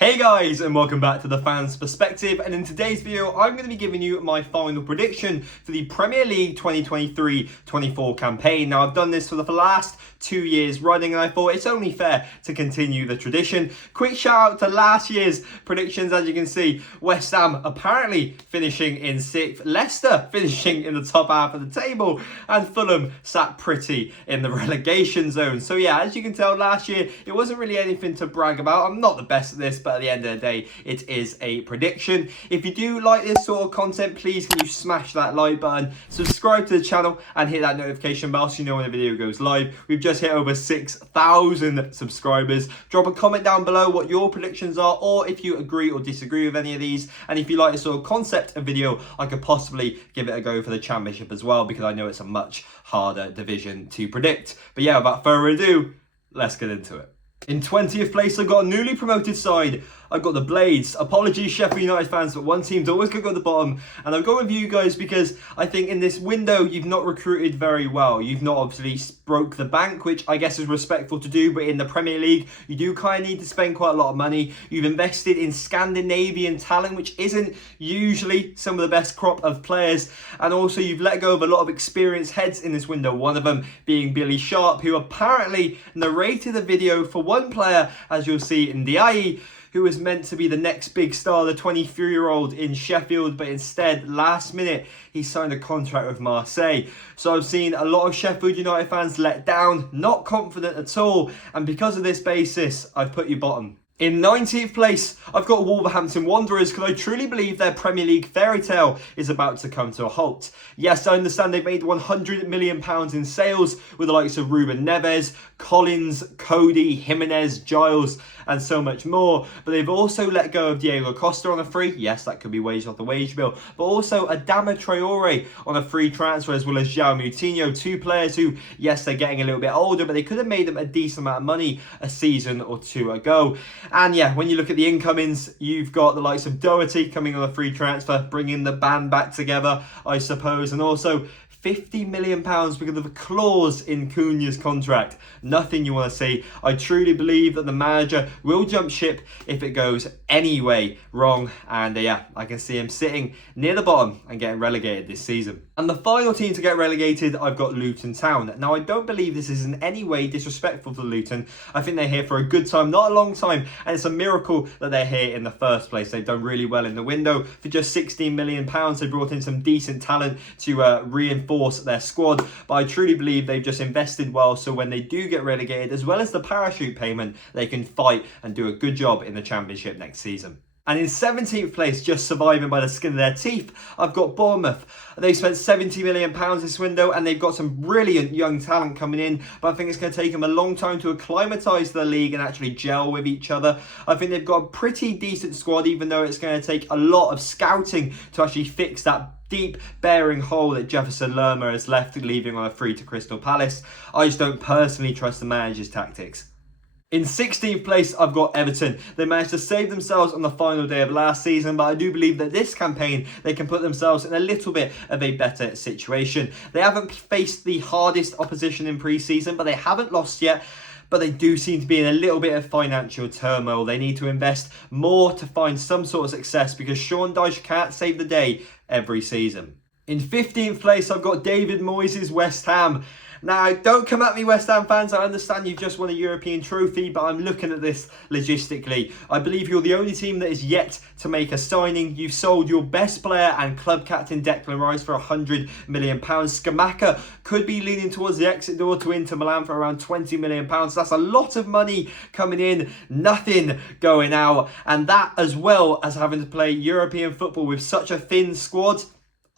Hey guys, and welcome back to the Fans Perspective, and in today's video I'm going to be giving you my final prediction for the Premier League 2023-24 campaign. Now I've done this for the last 2 years running and I thought it's only fair to continue the tradition. Quick shout out to last year's predictions. As you can see, West Ham apparently finishing in 6th, Leicester finishing in the top half of the table, and Fulham sat pretty in the relegation zone. So yeah, as you can tell, last year it wasn't really anything to brag about. I'm not the best at this, but at the end of the day, it is a prediction. If you do like this sort of content, please can you smash that like button, subscribe to the channel and hit that notification bell so you know when the video goes live. We've just hit over 6,000 subscribers. Drop a comment down below what your predictions are, or if you agree or disagree with any of these, and if you like this sort of concept of video, I could possibly give it a go for the Championship as well, because I know it's a much harder division to predict. But yeah, without further ado, let's get into it. In 20th place, I've got a newly promoted side. I've got the Blades. Apologies, Sheffield United fans, but one team's always going to go at the bottom. And I've gone with you guys because I think in this window, you've not recruited very well. You've not obviously broke the bank, which I guess is respectful to do. But in the Premier League, you do kind of need to spend quite a lot of money. You've invested in Scandinavian talent, which isn't usually some of the best crop of players. And also, you've let go of a lot of experienced heads in this window. One of them being Billy Sharp, who apparently narrated a video for one player, as you'll see in DIE, who was meant to be the next big star, the 23-year-old in Sheffield, but instead, last minute, he signed a contract with Marseille. So I've seen a lot of Sheffield United fans let down, not confident at all, and because of this basis, I've put you bottom. In 19th place, I've got Wolverhampton Wanderers because I truly believe their Premier League fairy tale is about to come to a halt. Yes, I understand they've made £100 million in sales with the likes of Ruben Neves, Collins, Cody, Jimenez, Giles, and so much more. But they've also let go of Diego Costa on a free. Yes, that could be waged off the wage bill. But also Adama Traore on a free transfer, as well as João Moutinho. Two players who, yes, they're getting a little bit older, but they could have made them a decent amount of money a season or two ago. And yeah, when you look at the incomings, you've got the likes of Doherty coming on a free transfer, bringing the band back together, I suppose. And also £50 million because of a clause in Cunha's contract. Nothing you want to see. I truly believe that the manager will jump ship if it goes any way wrong. And yeah, I can see him sitting near the bottom and getting relegated this season. And the final team to get relegated, I've got Luton Town. Now, I don't believe this is in any way disrespectful to Luton. I think they're here for a good time, not a long time. And it's a miracle that they're here in the first place. They've done really well in the window. For just £16 million, they brought in some decent talent to reinforce their squad. But I truly believe they've just invested well, so when they do get relegated, as well as the parachute payment, they can fight and do a good job in the Championship next season. And in 17th place, just surviving by the skin of their teeth, I've got Bournemouth. They've spent £70 million this window and they've got some brilliant young talent coming in, but I think it's going to take them a long time to acclimatise to the league and actually gel with each other. I think they've got a pretty decent squad, even though it's going to take a lot of scouting to actually fix that deep bearing hole that Jefferson Lerma has left, leaving on a free to Crystal Palace. I just don't personally trust the manager's tactics. In 16th place, I've got Everton. They managed to save themselves on the final day of last season, but I do believe that this campaign, they can put themselves in a little bit of a better situation. They haven't faced the hardest opposition in pre-season, but they haven't lost yet. But they do seem to be in a little bit of financial turmoil. They need to invest more to find some sort of success, because Sean Dyche can't save the day every season. In 15th place, I've got David Moyes' West Ham. Now, don't come at me, West Ham fans. I understand you've just won a European trophy, but I'm looking at this logistically. I believe you're the only team that is yet to make a signing. You've sold your best player and club captain Declan Rice for £100 million. Scamacca could be leaning towards the exit door to Inter Milan for around £20 million. That's a lot of money coming in, nothing going out. And that, as well as having to play European football with such a thin squad,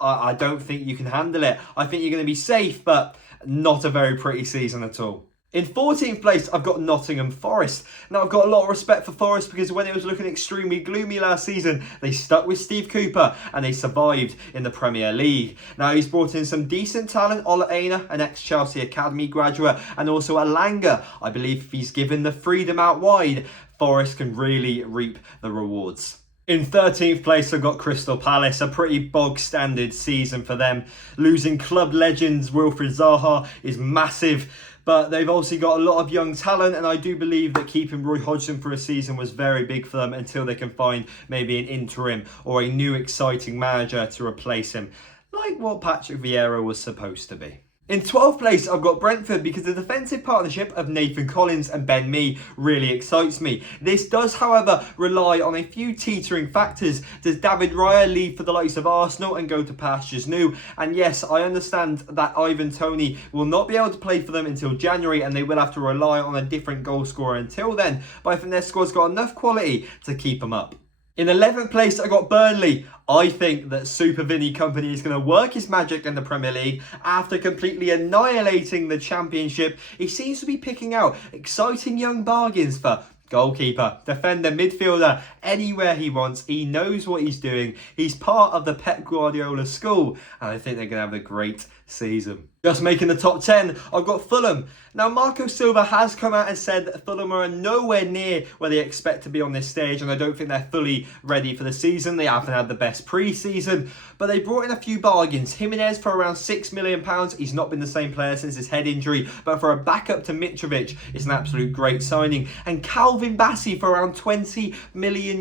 I don't think you can handle it. I think you're going to be safe, but not a very pretty season at all. In 14th place, I've got Nottingham Forest. Now, I've got a lot of respect for Forest because when it was looking extremely gloomy last season, they stuck with Steve Cooper and they survived in the Premier League. Now, he's brought in some decent talent, Ola Aina, an ex-Chelsea Academy graduate, and also Alanga. I believe if he's given the freedom out wide, Forest can really reap the rewards. In 13th place, I've got Crystal Palace, a pretty bog-standard season for them. Losing club legends Wilfried Zaha is massive, But they've also got a lot of young talent, and I do believe that keeping Roy Hodgson for a season was very big for them until they can find maybe an interim or a new exciting manager to replace him, like what Patrick Vieira was supposed to be. In 12th place, I've got Brentford because the defensive partnership of Nathan Collins and Ben Mee really excites me. This does, however, rely on a few teetering factors. Does David Raya leave for the likes of Arsenal and go to pastures new? And yes, I understand that Ivan Toney will not be able to play for them until January, and they will have to rely on a different goal scorer until then. But I think their squad's got enough quality to keep them up. In 11th place, I got Burnley. I think that Super Vinny Company is going to work his magic in the Premier League. After completely annihilating the Championship, he seems to be picking out exciting young bargains for goalkeeper, defender, midfielder, anywhere he wants. He knows what he's doing. He's part of the Pep Guardiola school, and I think they're going to have a great season. Just making the top 10, I've got Fulham. Now, Marco Silva has come out and said that Fulham are nowhere near where they expect to be on this stage, and I don't think they're fully ready for the season. They haven't had the best pre-season, but they brought in a few bargains. Jimenez for around £6 million. He's not been the same player since his head injury, but for a backup to Mitrovic, it's an absolute great signing. And Calvin Bassey for around €20 million.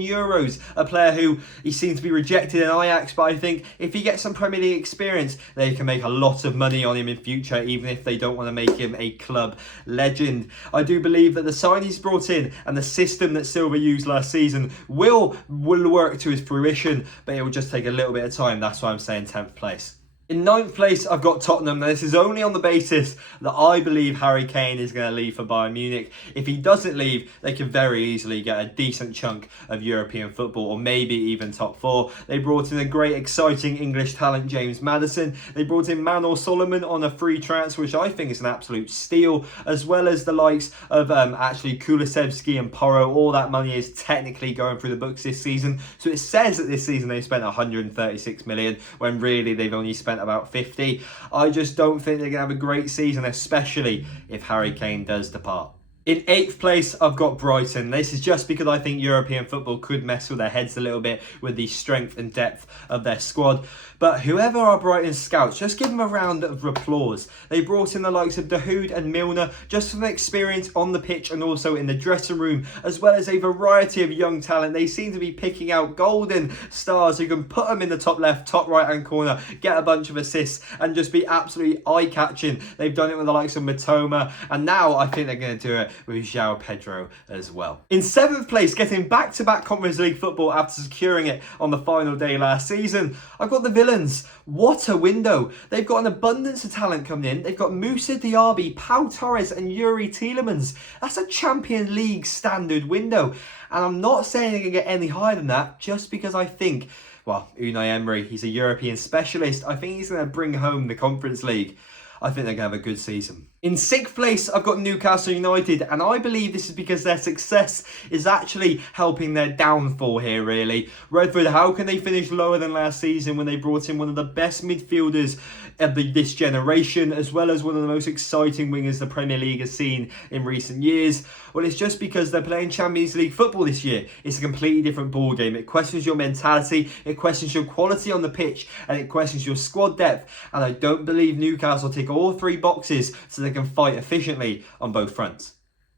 A player who he seems to be rejected in Ajax, but I think if he gets some Premier League experience, they can make a lot of money on him in future, even if they don't want to make him a club legend. I do believe that the sign he's brought in and the system that Silva used last season will work to his fruition, but it will just take a little bit of time. That's why I'm saying 10th place. In 9th place, I've got Tottenham. Now, this is only on the basis that I believe Harry Kane is going to leave for Bayern Munich. If he doesn't leave, they can very easily get a decent chunk of European football, or maybe even top 4. They brought in a great, exciting English talent, James Maddison. They brought in Manor Solomon on a free transfer, which I think is an absolute steal, as well as the likes of actually Kulusevski and Porro. All that money is technically going through the books this season. So it says that this season they spent 136 million, when really they've only spent about 50. I just don't think they're going to have a great season, especially if Harry Kane does depart. In 8th place, I've got Brighton. This is just because I think European football could mess with their heads a little bit with the strength and depth of their squad. But whoever are Brighton's scouts, just give them a round of applause. They brought in the likes of Dahoud and Milner just for the experience on the pitch and also in the dressing room, as well as a variety of young talent. They seem to be picking out golden stars who can put them in the top left, top right hand corner, get a bunch of assists and just be absolutely eye-catching. They've done it with the likes of Matoma, and now I think they're going to do it with João Pedro as well. In 7th place, getting back-to-back Conference League football after securing it on the final day last season, I've got the Villains. What a window. They've got an abundance of talent coming in. They've got Moussa Diaby, Pau Torres and Yuri Tielemans. That's a Champions League standard window. And I'm not saying they can get any higher than that, just because I think, well, Unai Emery, he's a European specialist. I think he's going to bring home the Conference League. I think they're going to have a good season. In 6th place, I've got Newcastle United, and I believe this is because their success is actually helping their downfall here, really. Redford, how can they finish lower than last season when they brought in one of the best midfielders of this generation, as well as one of the most exciting wingers the Premier League has seen in recent years? Well, it's just because they're playing Champions League football this year. It's a completely different ball game. It questions your mentality, it questions your quality on the pitch, and it questions your squad depth. And I don't believe Newcastle tick all 3 boxes so they can fight efficiently on both fronts.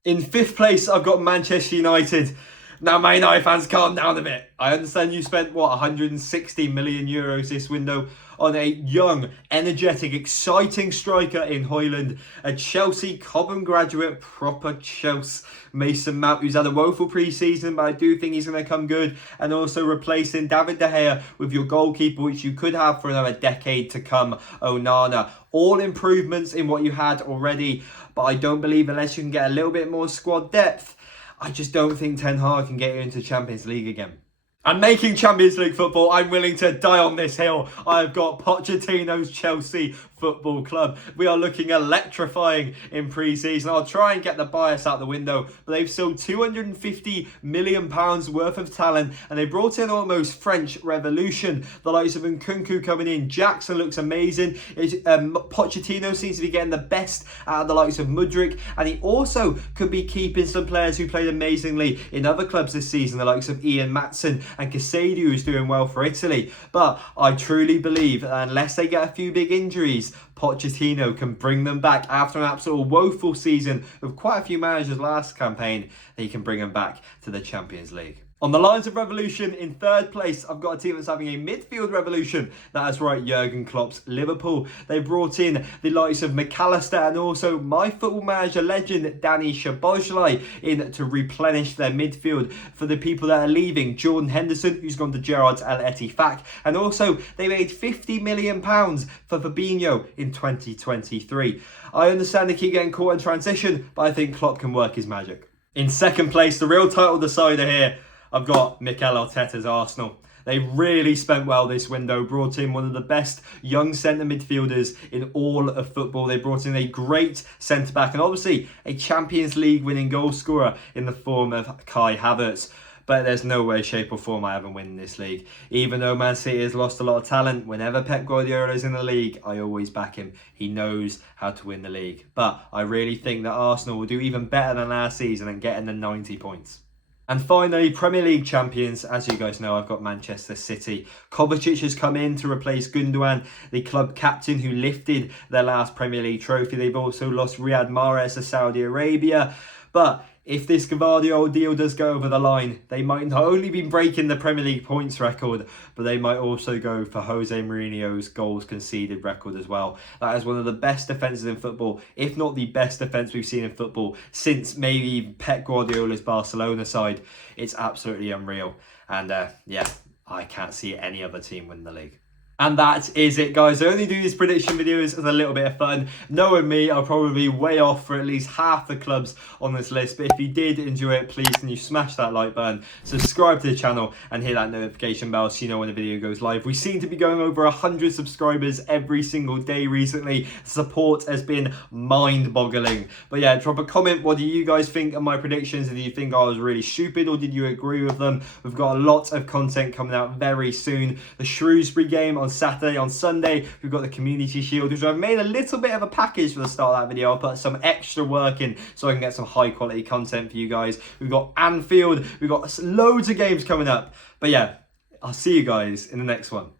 In 5th place, I've got Manchester United. Now, Man United fans, calm down a bit. I understand you spent, 160 million euros this window on a young, energetic, exciting striker in Højlund, a Chelsea Cobham graduate, proper Chelsea, Mason Mount, who's had a woeful pre-season, but I do think he's going to come good, and also replacing David De Gea with your goalkeeper, which you could have for another decade to come, Onana. All improvements in what you had already, but I don't believe unless you can get a little bit more squad depth, I just don't think Ten Hag can get you into Champions League again. And making Champions League football, I'm willing to die on this hill. I've got Pochettino's Chelsea Football Club. We are looking electrifying in pre-season. I'll try and get the bias out the window, but they've sold £250 million worth of talent, and they brought in almost French Revolution. The likes of Nkunku coming in. Jackson looks amazing. Pochettino seems to be getting the best out of the likes of Mudryk, and he also could be keeping some players who played amazingly in other clubs this season, the likes of Ian Matson and Casado, who's doing well for Italy. But I truly believe that unless they get a few big injuries, believes Pochettino can bring them back after an absolute woeful season with quite a few managers last campaign. He can bring them back to the Champions League. On the lines of revolution, in third place, I've got a team that's having a midfield revolution. That is right, Jurgen Klopp's Liverpool. They brought in the likes of McAllister and also my Football Manager legend, Danny Szoboszlai, in to replenish their midfield for the people that are leaving. Jordan Henderson, who's gone to Gerrard's Al Ettifaq. And also, they made £50 million for Fabinho in 2023. I understand they keep getting caught in transition, but I think Klopp can work his magic. In second place, the real title decider here, I've got Mikel Arteta's Arsenal. They really spent well this window, brought in one of the best young centre midfielders in all of football. They brought in a great centre-back and obviously a Champions League winning goal scorer in the form of Kai Havertz. But there's no way, shape or form I haven't win this league. Even though Man City has lost a lot of talent, whenever Pep Guardiola is in the league, I always back him. He knows how to win the league. But I really think that Arsenal will do even better than last season and get in the 90 points. And finally, Premier League champions. As you guys know, I've got Manchester City. Kovacic has come in to replace Gundogan, the club captain who lifted their last Premier League trophy. They've also lost Riyad Mahrez to Saudi Arabia. But if this Guardiola deal does go over the line, they might not only be breaking the Premier League points record, but they might also go for Jose Mourinho's goals conceded record as well. That is one of the best defences in football, if not the best defence we've seen in football since maybe Pep Guardiola's Barcelona side. It's absolutely unreal. And yeah, I can't see any other team win the league. And that is it, guys. I only do these prediction videos as a little bit of fun. Knowing me, I'll probably be way off for at least half the clubs on this list. But if you did enjoy it, please can you smash that like button, subscribe to the channel and hit that notification bell so you know when the video goes live. We seem to be going over 100 subscribers every single day recently. The support has been mind-boggling. But yeah, drop a comment. What do you guys think of my predictions? Did you think I was really stupid or did you agree with them? We've got a lot of content coming out very soon. The Shrewsbury game on Saturday. On Sunday, we've got the Community Shield, which I've made a little bit of a package for the start of that video. I'll put some extra work in so I can get some high quality content for you guys. We've got Anfield, we've got loads of games coming up. But yeah, I'll see you guys in the next one.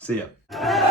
See ya.